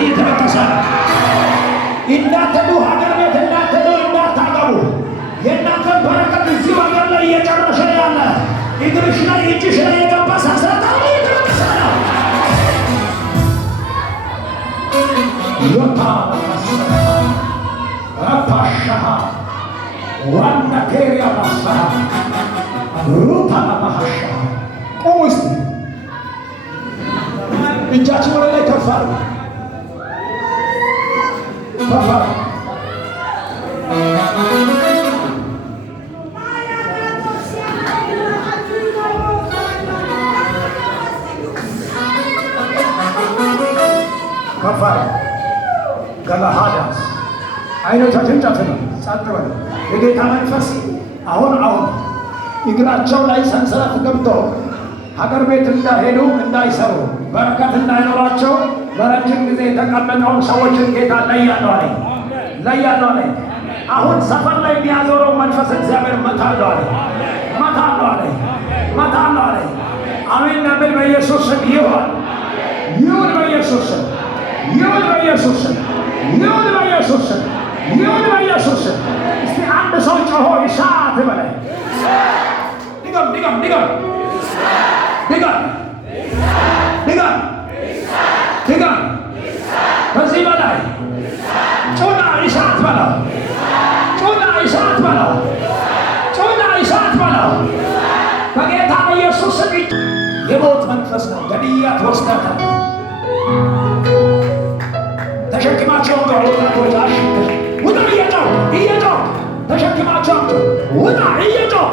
እየተበጠሰ እንዳትሄዱ ሀገር ቤት እንዳትሄዱ እንዳታገቡ የእናንተን በረከት እዚሁ ሀገር ላይ እየጨረሰ ያለ እግርሽ ላይ እጅሽ ላይ የገባ ሰንሰለታው እየተበጠሰ ነው። ዮታ ረፓሻሃ ዋና ኬሪያ ባሳ ሩታ ባሃሻ ቆሙ እስቲ እጃችን ወደ ላይ ከፍ አድርጉ። ከፍ አድርጉ። ከፍ አድርጉ። ገለሃዳስ አይኖቻችን ጨፍነው ጸጥ በሉ። የጌታ መንፈስ አሁን እግራቸው ላይ ሰንሰለት ገብቶ ሀገር ቤት እንዳይሄዱ እንዳይሰሩ በረከት እንዳይኖራቸው ለረጅም ጊዜ የተቀመጠውን ሰዎችን ጌታ ለያለው አለኝ። አሁን ሰፈር ላይ የሚያዞረው መንፈስ እግዚአብሔር መታለው አለኝ። አሜን ነብል በኢየሱስ ስም ይሁን በኢየሱስ ስም ይሁን በኢየሱስ ስም ይሁን በኢየሱስ ስም ይሁን በኢየሱስ ስም። እስቲ አንድ ሰው ጮሆ ይሳት በላይ ድገም ከዚህ በላይ ጩና ይሳት በለው። በጌታ በኢየሱስ ስም የሞት መንፈስ ነው። ገድያ ትወስዳታል። ተሸክማቸው ወጣቶች ውጣ እየጮህ ተሸክማቸው ውጣ እየጮህ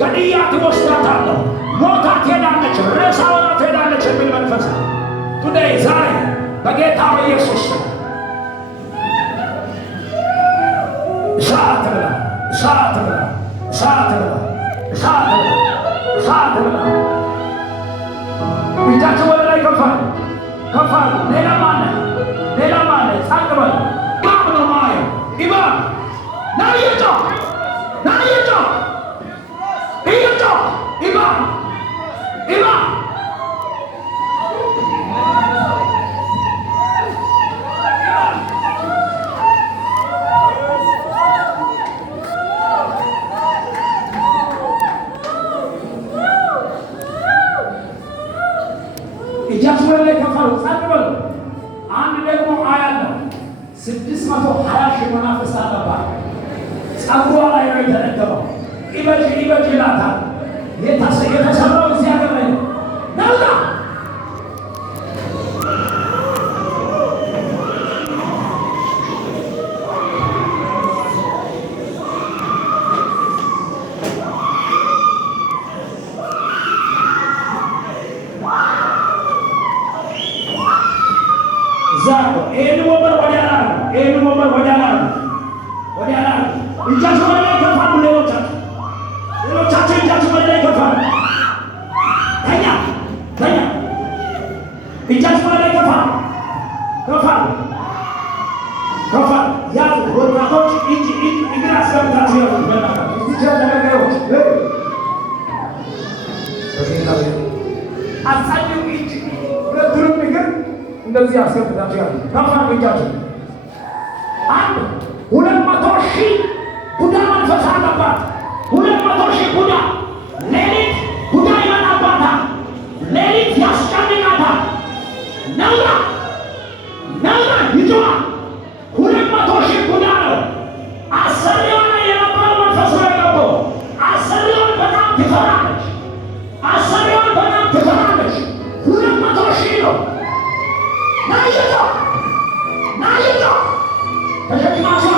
ገድያ ትወስዳታለህ። ሞታ ትሄዳለች፣ ሬሳ ሆና ትሄዳለች የሚል መንፈስ ቱዴይ ዛሬ በጌታ በኢየሱስ እሳት ብላ እጃቸው ወደ ላይ ከፍ አድርጉ። ሌላ ማለ ጻቅ በል ኢማም ነው ማየው ኢማም ና እየጮህ ኢማም እጃችሁ ላይ ከፋሉ ጻቅ በሉ። አንድ ደግሞ አያለሁ 620 ሺህ መናፍስት አለባት። ጸጉሯ ላይ ነው የተደገመው። ኢበጅ ይላታል። የተሰራው እዚህ ሀገር ላይ ነው። ነውጣ ይህን ወንበር ወዲያ ላ እጃችሁ ወደ ላይ ከፋሉ። ሌሎቻችሁ እጃችሁ ወደ ላይ ከፋሉ። ተኛ እጃችሁ ወደ ላይ ከፋሉ። ያዙ ወጣቶች እግር አስገብታችሁ ያዙ። አሳዩ ሁለቱንም እግር እንደዚህ አስገብታችሁ ያዙ። ከፋሉ እጃችሁ 200,000 ቡዳ መንፈስ አለባት። 200,000 ቡዳ ሌሊት ቡዳ ይመጣባታል። ሌሊት ያስጨንቃታል። ነውራ ይጮሃል። 200,000 ቡዳ ነው። አሰሪዋን የነበረው መንፈስ ነው የገባው። አሰሪዋን በጣም ትፈራለች። 200,000 ነው። ናይቶ ተሸክማችሁ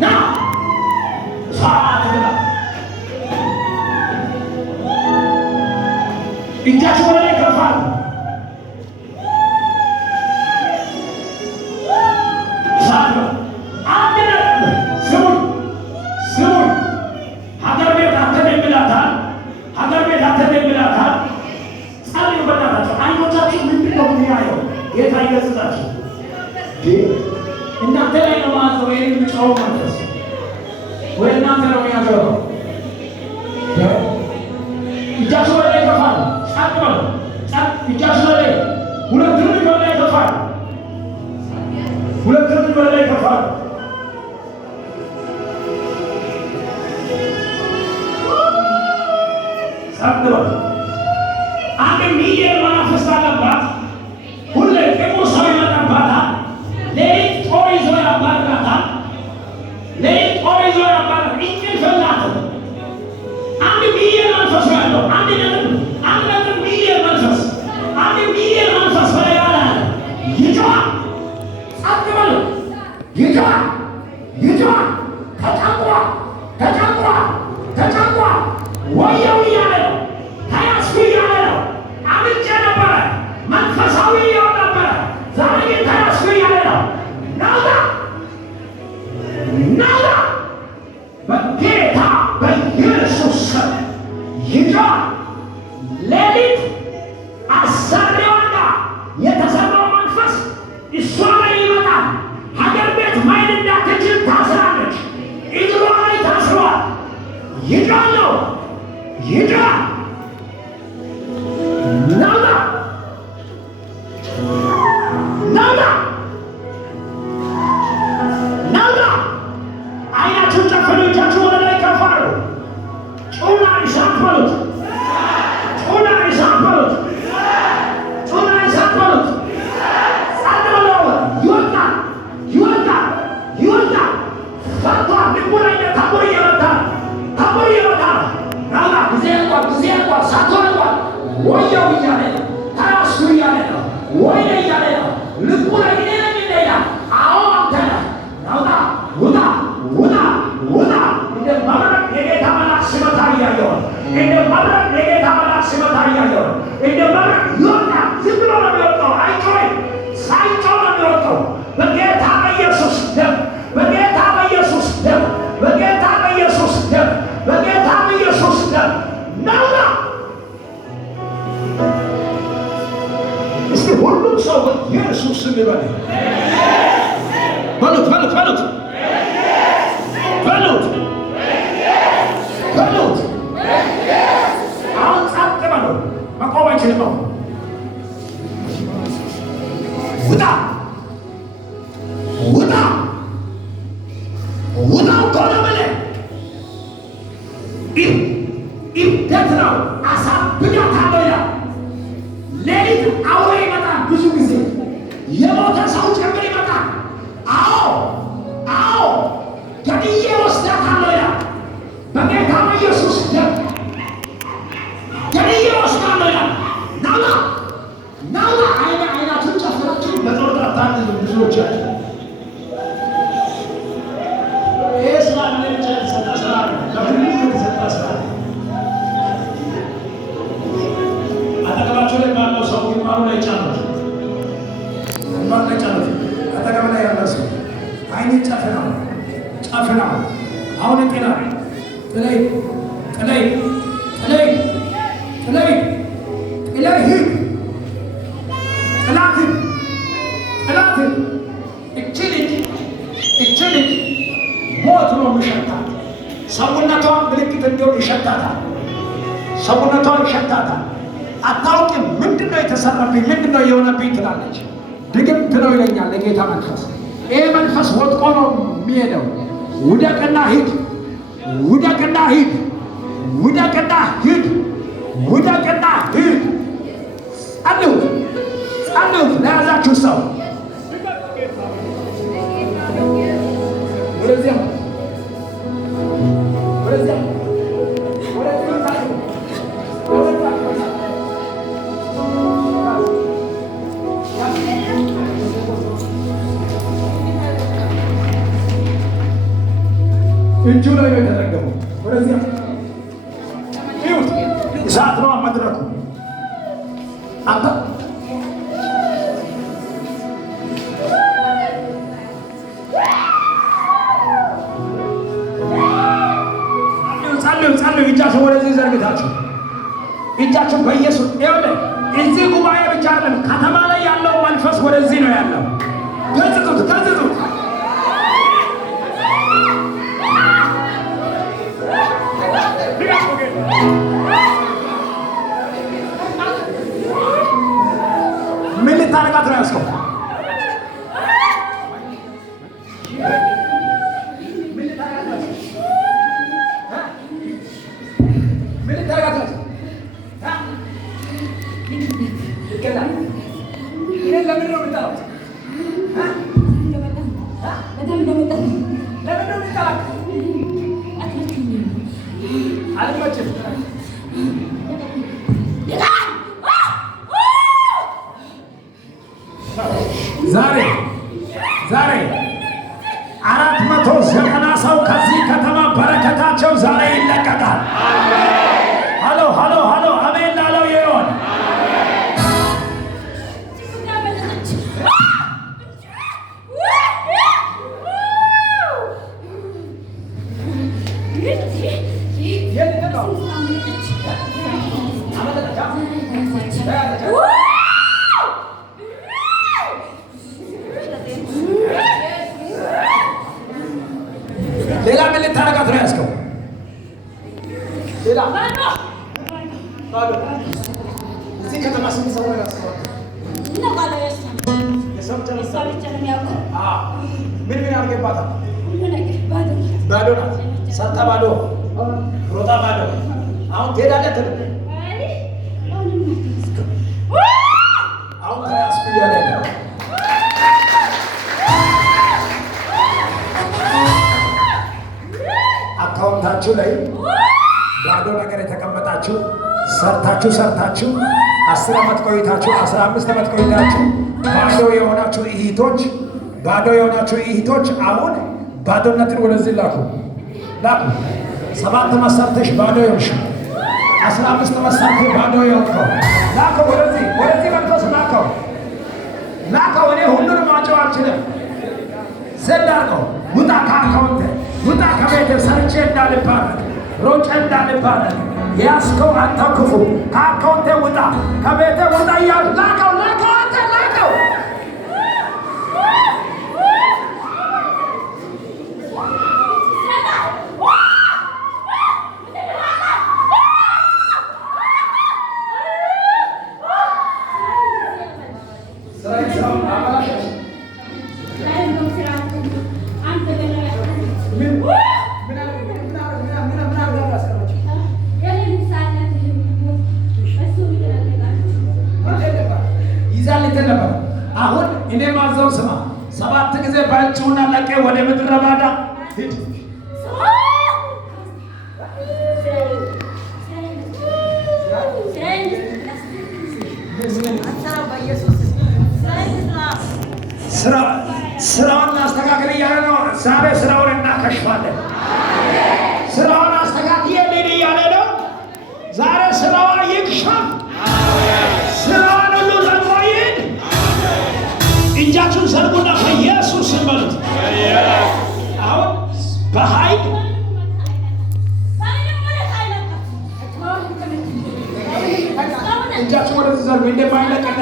ና እጃችሁ ወደ ላይ ከፍ አድርጉ። ስሙን ሀገር ቤት አትሄድም ብላታል። ጸልዩ በእናታችሁ። አይኖቻችሁ ምንድን ነው የሚያየው? ጌታ ይገስጻችሁ። እናንተ ላይ ነው ማዘው የሚጫው መንፈስ ወደ እናንተ ነው የሚያዘው። እጃችሁ ወደ ላይ ከፍ አድርጉ። ጸጥ በሉ። እጃችሁ ወደ ላይ ሁለቱንም ይዟል። ተጨንቋል፣ ተጨንቋል፣ ተጨንቋል። ወየው እያለ ነው። ተያዝኩ እያለ ነው። አምልጬ ነበረ፣ መንፈሳዊ እየሆን ነበረ። ዛሬ ግን ተያዝኩ እያለ ነው። ናውጣ ናውጣ በጌታ በኢየሱስ ስም ይዟል። ሌሊት አሰሪዋና የተሰራው መንፈስ እሷ ላይ ይመጣል። ሀገር ቤት ማይል እንዳትችል ታስራለች። እግሯ ላይ ታስሯል። ይዟለሁ ይዟል። ናውጣ ናውጣ ናውጣ። አይናችሁን ጨፍኑ፣ እጃችሁ ወደ ላይ ከፍ አድርጉ። ጩና እሳት በሉት፣ ጩና እሳት በሉት፣ ጩና እሳት በሉት። ጸጥ ብለው ይወጣል፣ ይወጣል፣ ይወጣል። ፈርቷል። ልቡ ላይ ታቦር እየመታ ታቦር እየመታ ናውጣ። ጊዜ እንኳን ጊዜ እንኳን ሳትሆን እንኳን ወየው እያለ ነው። ተያዝኩ እያለ ነው። ወይኔ እያለ ነው። ልቡ ላይ እኔ ነኝ ይላል። አዎ አንተ ነህ። ናውጣ ውጣ ውጣ ውጣ። እንደ መብረቅ የጌታ መልአክ ሲመታ እያየሁ ነው። እንደ መብረቅ የጌታ መልአክ ሲመታ እያየሁ ነው። እንደ መብረቅ ይወጣል። ዝም ብሎ ነው የሚወጣው። አይጮህም። ሳይጮህ ነው የሚወጣው። በጌታ በኢየሱስ ደም፣ በጌታ በኢየሱስ ደም፣ በጌታ በኢየሱስ ደም፣ በጌታ በኢየሱስ ደም ናውጣ። እስቲ ሁሉም ሰው ኢየሱስ ስም ይበል። በሉት በሉት በሉት በሉት በሉት። አሁን ጸጥ በሉ። መቆም አይችልም ነው። ውጣ ውጣ ውጣ እኮ ነው የምልህ። እብደት ነው። አሳብዳታለሁ ይላል። ሌሊት አውሬ ይመጣል። ብዙ ጊዜ የሞተ ሰው ጭምር ይመጣል። አዎ አዎ፣ ገድዬ ወስዳታለሁ ይላል። በጌታ በኢየሱስ ደም ገድዬ ወስዳለሁ ይላል። ናውጣ ናውጣ። አይናችሁን ጨፍናችሁ በጦር ታታል። ብዙዎቻችሁ ይህ ስራ ምን ብቻ የተሰጠ ስራ ነው። ለሁሉም የተሰጠ ስራ ነው። አጠገባቸው ላይ ባለው ሰው ግንባሩ ላይ ጫኑት፣ ግንባሩ ላይ ጫኑት። አጠገብ ላይ ያለው ሰው አይኔ ጨፍናው ጨፍናው። አሁን ጤና ጥለይ ጥለይ ጥለይ ጥለይ ጥለይ ሂድ ጥላትን ጥላትን። እቺ ልጅ ሞት ነው የሚሸታት። ሰውነቷን ምልክት እንዲሆን ይሸታታል። ሰውነቷን ይሸታታል። አታውቅም። ምንድነው የተሰራብኝ? ምንድነው የሆነብኝ ትላለች። ድግምት ነው ይለኛል ለጌታ መንፈስ። ይህ መንፈስ ወጥቆ ነው የሚሄደው። ውደቅና ሂድ፣ ውደቅና ሂድ፣ ውደቅና ሂድ፣ ውደቅና ሂድ። ጸልዩት፣ ጸልዩት ለያዛችሁ ሰው ወደዚያ ወደዚያ እጁ ላይ ነው የተደረገው። ወደዚያ ይሁት እሳት ነው መድረኩ። አንተ ጸልዩ። እጃችሁ ወደዚህ ዘርግታችሁ እጃችሁ በኢየሱስ ይኸውልህ፣ እዚህ ጉባኤ ብቻ አይደለም፣ ከተማ ላይ ያለው መንፈስ ወደዚህ ነው ያለው። ገጽቱት ገጽቱት። ምን ልታረጋት ነው ያዝከው? ዛሬ 400 ሰው ከዚህ ከተማ በረከታቸው ዛሬ ይለቀቃል። ሃሎ ሃሎ ሃሎ አሜን ላለው ይሆን ሌላ ምን ልታረጋት ነው ያዝከው? ሌላ ባዶ እዚህ ከተማ ስንት ሰው ነው ያስቀመጠው? ምን አድርገባታል? ባዶ ናት። ሰርታ ባዶ፣ ሮጣ ባዶ። አሁን ትሄዳለህ ትል አሁን ተያዝኩ እያለ ነው። አካውንታችሁ ላይ ባዶ ነገር የተቀመጣችሁ ሰርታችሁ 10 ዓመት ቆይታችሁ 15 ዓመት ቆይታችሁ ባዶ የሆናችሁ እህቶች አሁን ባዶነትን ወደዚህ ላኩ። 7 ዓመት ሰርተሽ ባዶ የሆንሽ 15 ዓመት ሰርተሽ ባዶ የሆንከው ላከው። ወደዚህ መንፈስ ላከው። እኔ ሁሉንም ማጨው አልችልም። ዘዳርገው ውጣ ከአካውንቴ ውጣ ከቤቴ ሰርቼ እንዳልባረክ ሮጬ እንዳልባረክ ያስከው አንተ ክፉ ከአካውንቴ ውጣ ከቤቴ ውጣ እያሉ ላከው አንተ ላከው። አሁን እኔ ማዘው ስማ፣ 7 ጊዜ ባልጭውና ለቄ ወደ ምድረ በዳ ሂድ። ስራውን አስተካክል እያለ ነው። ዛሬ ስራውን እናከሽፋለን። ስራውን አስተካክል እያለ ነው። ዛሬ ስራውን ይክሸፍ። ስራውን ሁሉ ለቆ ይሂድ። እጃችሁን ዘርጉና በኢየሱስ ስም በሉት። አሁን በኃይል እጃችሁን ወደዚህ ዘርጉ። እንደማይለቀቅ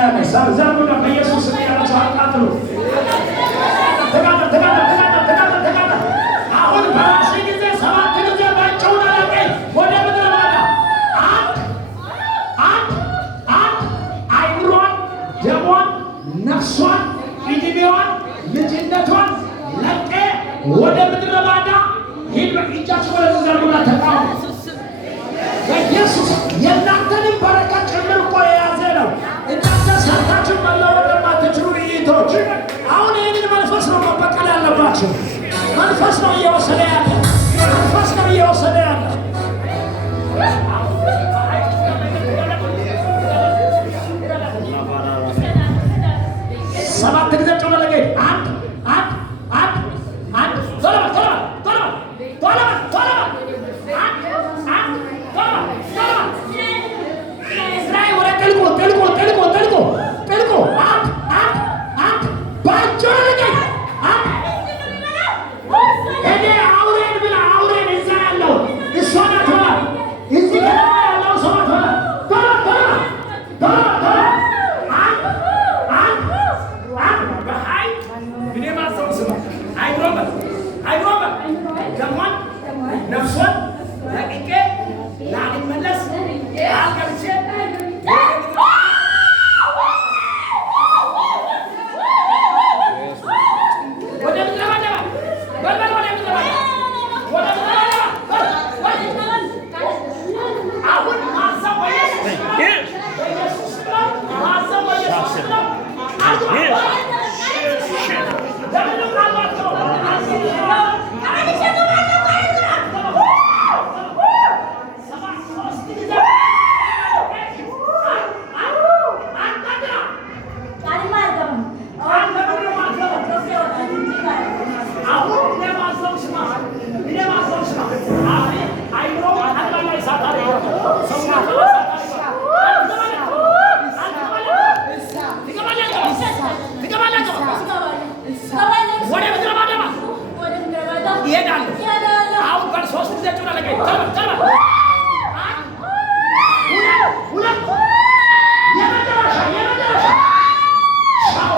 ዘርጉና በኢየሱስ ስም ያላችሁ አቃጥሉ። አሁን በራሴ ጊዜ 7 ጊዜ ባጭውና ለቄ ወደ ምድረ በዳ አንድ አይምሯን፣ ደሟን፣ ነፍሷን፣ ዕድሜዋን፣ ልጅነቷን ለቄ ወደ ምድረ በዳ ሂድ። እጃችሁ ወደዚህ ዘርጉና ተቃወሙ በኢየሱስ። የእናንተንም በረከት ጭምር እኮ የያዘ ነው። እናንተ ሰርታችሁ መለወጥ የማትችሉ እህቶች አሁን ይህንን መንፈስ ነው መበቀል ያለባችሁ። መንፈስ ነው እየወሰደ ያለ። 7 ጊዜ ጮኸ ለጌ አንድ Amen. ጊዜ ጩና ለቀኝ ተራ ሁለት የመጨረሻ ሻው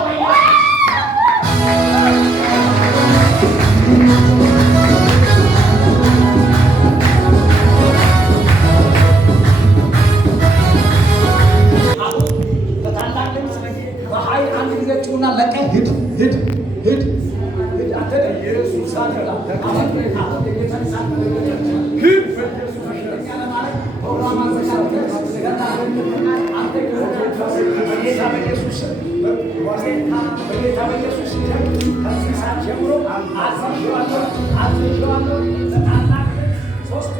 ጩና ለቀኝ ሂድ አንተ ኢየሱስ አለ ሶስት